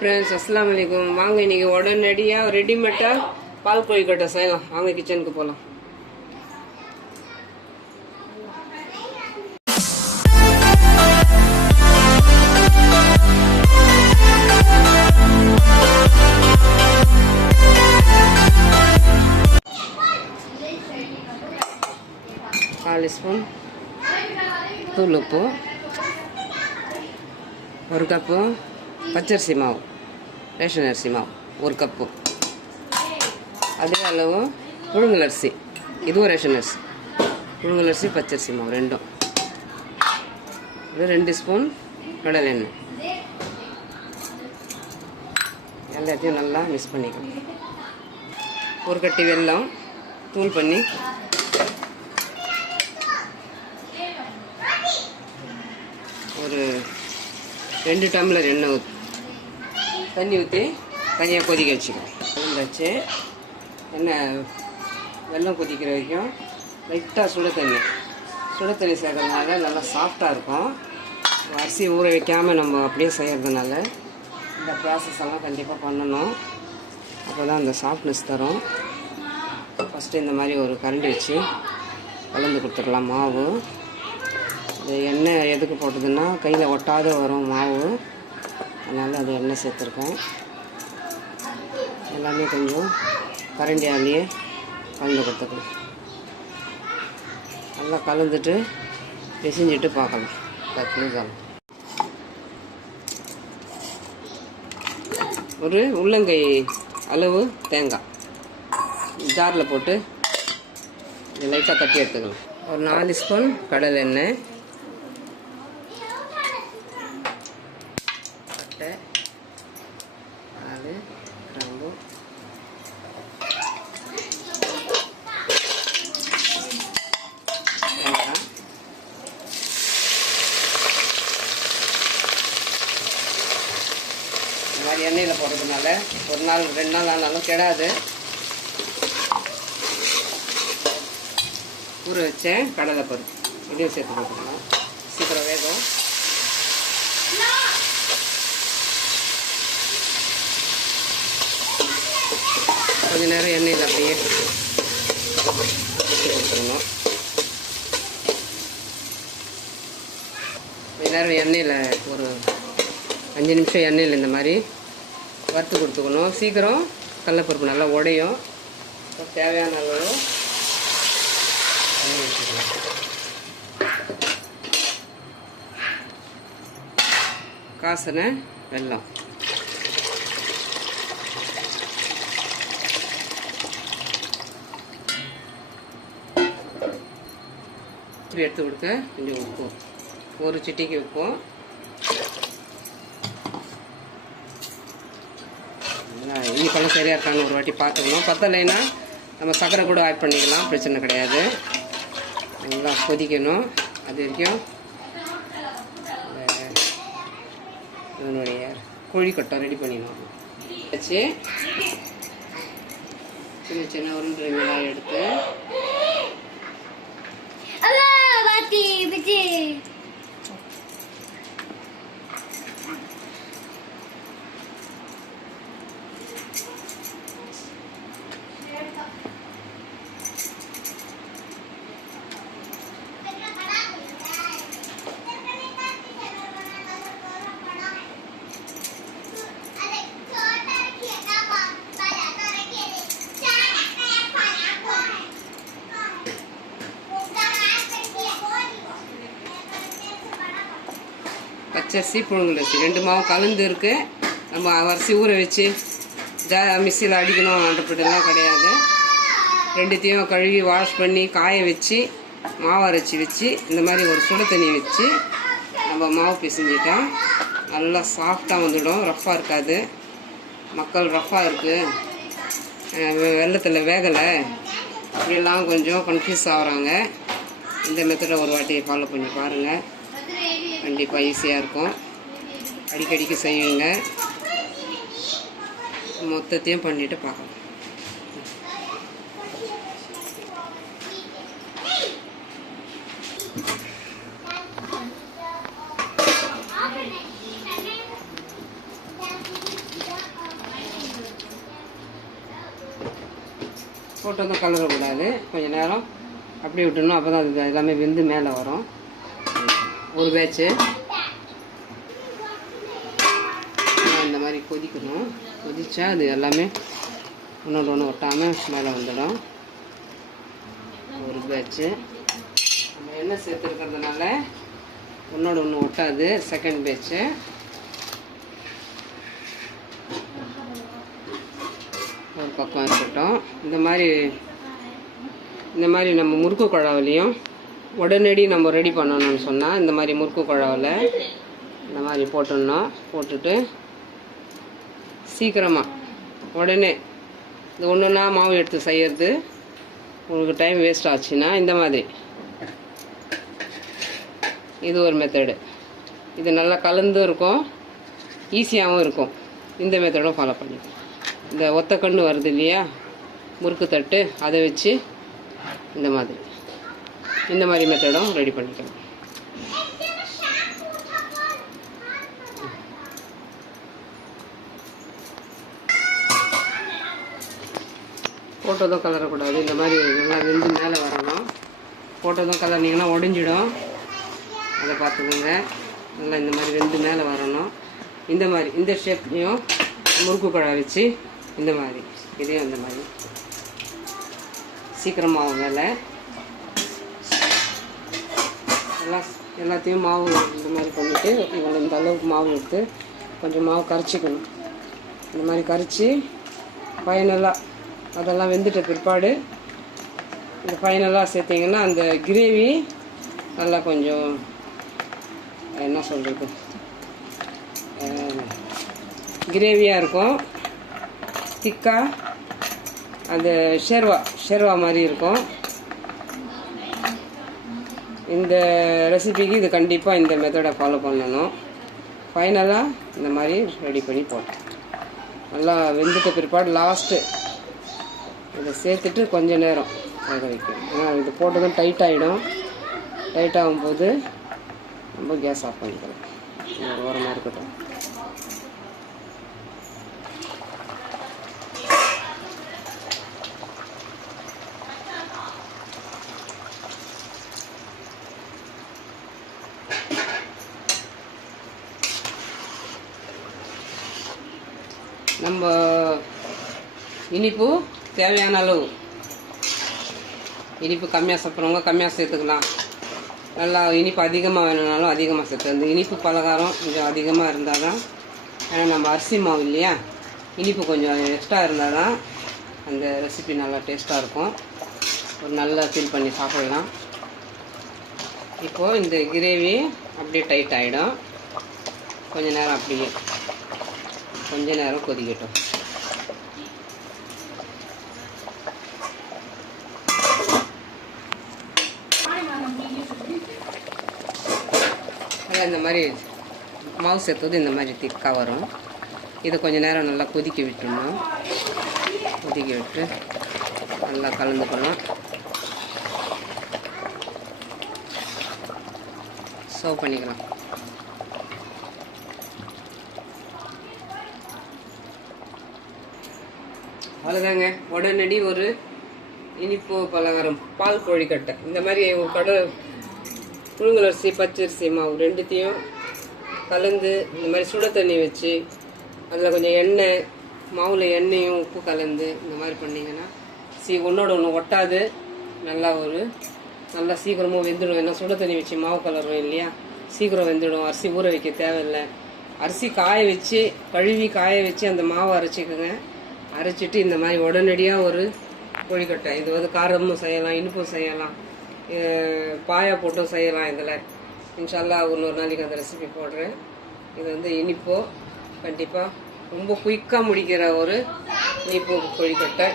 Friends अस्सलाम वालेकुम வாங்க இன்னைக்கு உடனடியா ரெடிமேட்டா பால் கொழுக்கட்டை செய்யலாம் வாங்க கிச்சனுக்கு போலாம் काल स्पून तूल उप्पु और कप पच्चरिसी माव रेशन अरिसी माव और कप अदे अलव पुळुंगल अरिसी इदु रेशन अरिसी पुळुंगल अरिसी पच्चरिसी माव रेंडुम इदु 2 स्पून கடலை எண்ணெய் எல்லாத்தையும் நல்லா மிக்ஸ் பண்ணிக்கலாம் ஒரு கட்டி வெல்லம் தூள் பண்ணி ஒரு 2 டம்ளர் எண்ணெய் ஊற்றி தண்ணி ஊற்றி தனியாக கொதிக்க வச்சுக்கலாம் வச்சு எண்ணெய் வெல்லம் கொதிக்கிற வரைக்கும் லைட்டாக சுட தண்ணி சேர்க்கறதுனால நல்லா சாஃப்டாக இருக்கும் அரிசி ஊற வைக்காமல் நம்ம அப்படியே செய்கிறதுனால இந்த ப்ராசஸ் எல்லாம் கண்டிப்பாக பண்ணணும் அப்போ தான் அந்த சாஃப்ட்னஸ் தரும் ஃபஸ்ட்டு இந்த மாதிரி ஒரு கரண்டி வச்சு கலந்து கொடுத்துடலாம் மாவு இது எண்ணெய் எதுக்கு போட்டதுன்னா கையில் ஒட்டாத வரும் மாவு அதனால் அது எண்ணெய் சேர்த்துருக்கேன் எல்லாமே கொஞ்சம் கரண்டியாலேயே கலந்து கொடுத்துக்கலாம் நல்லா கலந்துட்டு பிசைஞ்சிட்டு பார்க்கலாம் தக்காளி ஒரு உள்ளங்கை அளவு தேங்காய் ஜாரில் போட்டு லைட்டாக தட்டி எடுத்துக்கலாம் ஒரு 4 ஸ்பூன் கடலை எண்ணெய் பட்டை பால் கிராம்பு வெங்காயம் இந்த மாதிரி எண்ணெயில் போடுறதுனால ஒரு நாள் 2 நாள் ஆனாலும் கெடாது ஊற வச்சேன் கடலை பருப்பு இதையும் சேர்த்து போட்டுக்கலாம் சீக்கிரம் வேகும் கொஞ்ச நேரம் எண்ணெயில் அப்படியே கொடுத்துக்கணும் கொஞ்ச நேரம் எண்ணெயில் ஒரு 5 நிமிஷம் எண்ணெயில் இந்த மாதிரி வறுத்து கொடுத்துக்கணும் சீக்கிரம் கடலைப்பருப்பு நல்லா உடையும் தேவையான அளவு காசனை வெல்லம் எடுத்து கொடுக்க கொஞ்சம் உப்பு ஒரு சிட்டிக்கு உப்பும் இனிப்பெல்லாம் சரியாக இருக்கான்னு ஒரு வாட்டி பார்த்துக்கணும் பத்தலைன்னா நம்ம சர்க்கரை கூட ஆட் பண்ணிக்கலாம் பிரச்சனை கிடையாது நல்லா கொதிக்கணும் அது வரைக்கும் இதனுடைய கொழுக்கட்டை ரெடி பண்ணிடணும் வச்சு சின்ன சின்ன உருண்டை மிளகாய் எடுத்து பச்சரிசி புழுங்கல் அரிசி 2 மாவும் கலந்து இருக்கு நம்ம அரிசி ஊற வச்சு மிக்சியில் அடிக்கணும்ன்றப்பட்டெல்லாம் கிடையாது ரெண்டுத்தையும் கழுவி வாஷ் பண்ணி காய வச்சு மாவு அரைச்சி வச்சு இந்த மாதிரி ஒரு சுட தண்ணி வச்சு நம்ம மாவு பிசைஞ்சிட்டோம் நல்லா சாஃப்டாக வந்துடும் ரஃப்பாக இருக்காது மக்கள் ரஃப்பாக இருக்குது வெள்ளத்தில் வேகலை இப்படியெல்லாம் கொஞ்சம் கன்ஃபியூஸ் ஆகுறாங்க இந்த மெத்தடை ஒரு வாட்டி ஃபாலோ பண்ணி பாருங்கள் கண்டிப்பாக ஈஸியாக இருக்கும் அடிக்கடிக்கு செய்வீங்க மொத்தத்தையும் பண்ணிவிட்டு பார்க்கலாம் போட்டதும் கலரக்கூடாது, கொஞ்சம் நேரம் அப்படியே விட்டுணும். அப்போ தான் அது எல்லாமே வெந்து மேலே வரும். ஒரு பேட்ச்சு இந்த மாதிரி கொதிக்கணும். கொதிச்சா அது எல்லாமே ஒன்றோட ஒன்று ஒட்டாமல் மேலே வந்துடும். ஒரு பேட்ச்சு நம்ம எண்ணெய் சேர்த்துருக்கிறதுனால ஒன்றோட ஒன்று ஒட்டாது. செகண்ட் பேட்ச்சு ஒரு பக்கம் இருக்கட்டும். இந்த மாதிரி நம்ம முறுக்கு குழாவிலையும் உடனடி நம்ம ரெடி பண்ணணும்னு சொன்னால் இந்த மாதிரி முறுக்கு குழாவில் இந்த மாதிரி போட்டுட்டு சீக்கிரமாக உடனே இந்த ஒன்றுன்னா மாவு எடுத்து செய்கிறது உங்களுக்கு டைம் வேஸ்ட் ஆச்சுன்னா இந்த மாதிரி இது ஒரு மெத்தடு. இது நல்லா கலந்தும் இருக்கும், ஈஸியாகவும் இருக்கும். இந்த மெத்தடும் ஃபாலோ பண்ணிக்கலாம். இந்த ஒத்த கண்ணு வருது இல்லையா முறுக்கு தட்டு, அதை வச்சு இந்த மாதிரி மெத்தடும் ரெடி பண்ணிக்கலாம். போட்டதும் கலரக்கூடாது. இந்த மாதிரி நல்லா வெந்து மேலே வரணும். போட்டதும் கலர்னிங்கன்னா உடஞ்சிடும், அதை பார்த்துக்கோங்க. நல்லா இந்த மாதிரி வெந்து மேலே வரணும். இந்த ஷேப்லேயும் முறுக்கு குழா வச்சு இந்த மாதிரி இதையும் இந்த மாதிரி சீக்கிரமாக வேலை எல்லாத்தையும் மாவு இந்த மாதிரி பண்ணிவிட்டு இவ்வளோ இந்த அளவுக்கு மாவு எடுத்து கொஞ்சம் மாவு கரைச்சிக்கணும். இந்த மாதிரி கரைச்சி ஃபைனலாக அதெல்லாம் வெந்துட்ட பிற்பாடு இந்த ஃபைனலாக சேர்த்திங்கன்னா அந்த கிரேவி நல்லா கொஞ்சம் என்ன சொல்கிறது கிரேவியாக இருக்கும், திக்காக அந்த ஷேர்வா மாதிரி இருக்கும். இந்த ரெசிபிக்கு இது கண்டிப்பாக இந்த மெத்தடை ஃபாலோ பண்ணணும். ஃபைனலாக இந்த மாதிரி ரெடி பண்ணி போட்டேன். நல்லா வெந்துட்ட பிற்பாடு லாஸ்ட்டு இதை சேர்த்துட்டு கொஞ்சம் நேரம் வேக வைக்கணும். ஏன்னா இது போட்டதும் டைட் ஆகும்போது நம்ம கேஸ் ஆஃப் பண்ணிக்கலாம். ஒரு ஓரமாக இருக்கட்டும். நம்ம இனிப்பு தேவையான அளவு, இனிப்பு கம்மியாக சாப்பிட்றவங்க கம்மியாக சேர்த்துக்கலாம். நல்லா இனிப்பு அதிகமாக வேணும்னாலும் அதிகமாக சேர்த்து. அந்த இனிப்பு பலகாரம் கொஞ்சம் அதிகமாக இருந்தால் தான், ஏன்னா நம்ம அரிசி மாவு இல்லையா, இனிப்பு கொஞ்சம் எக்ஸ்ட்ரா இருந்தால் தான் அந்த ரெசிபி நல்லா டேஸ்ட்டாக இருக்கும். ஒரு நல்லா ஃபீல் பண்ணி சாப்பிடலாம். இப்போது இந்த கிரேவி அப்படியே டைட் ஆகிடும். கொஞ்ச நேரம் கொதிக்கட்டும். இந்த மாதிரி மாவு சேர்த்தது இந்த மாதிரி திக்காக வரும். இதை கொஞ்சம் நேரம் நல்லா கொதிக்க விட்டுணும். கொதிக்க விட்டு நல்லா கலந்துக்கணும். சர்வ் பண்ணிக்கலாம். அவ்வளோதாங்க, உடனடி ஒரு இனிப்பு பலகாரம் பால் கொழுக்கட்டை. இந்த மாதிரி ஒரு புழுங்கலரிசி பச்சரிசி மாவு ரெண்டுத்தையும் கலந்து இந்த மாதிரி சுட தண்ணி வச்சு அதில் கொஞ்சம் எண்ணெய், மாவில் எண்ணெயும் உப்பு கலந்து இந்த மாதிரி பண்ணிங்கன்னா ஒன்றோட ஒன்று ஒட்டாது. நல்லா சீக்கிரமாக வெந்துடும். ஏன்னா சுட தண்ணி வச்சு மாவு கலரும் இல்லையா, சீக்கிரம் வெந்துடும். அரிசி ஊற வைக்க தேவையில்லை. அரிசி கழுவி காய வச்சு அந்த மாவை அரைச்சிக்கோங்க. அரைச்சிட்டு இந்த மாதிரி உடனடியாக ஒரு கொழுக்கட்டை. இது வந்து காரமும் செய்யலாம், இனிப்பும் செய்யலாம், பாயா போட்டும் செய்யலாம். இதில் இன்ஷால்லா இன்னொரு நாளைக்கு அந்த ரெசிபி போடுறேன். இது வந்து இனிப்போ கண்டிப்பாக ரொம்ப குயிக்காக முடிக்கிற ஒரு இனிப்பு கொழுக்கட்டை.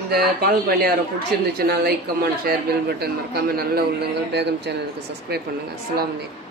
இந்த பால் பணியாரம் பிடிச்சிருந்துச்சுன்னா like, comment, share, bell button மறக்காமல் நல்ல உள்ளங்கள். பேகம் சேனலுக்கு சப்ஸ்கிரைப் பண்ணுங்கள். அஸ்ஸலாமு அலைக்கும்.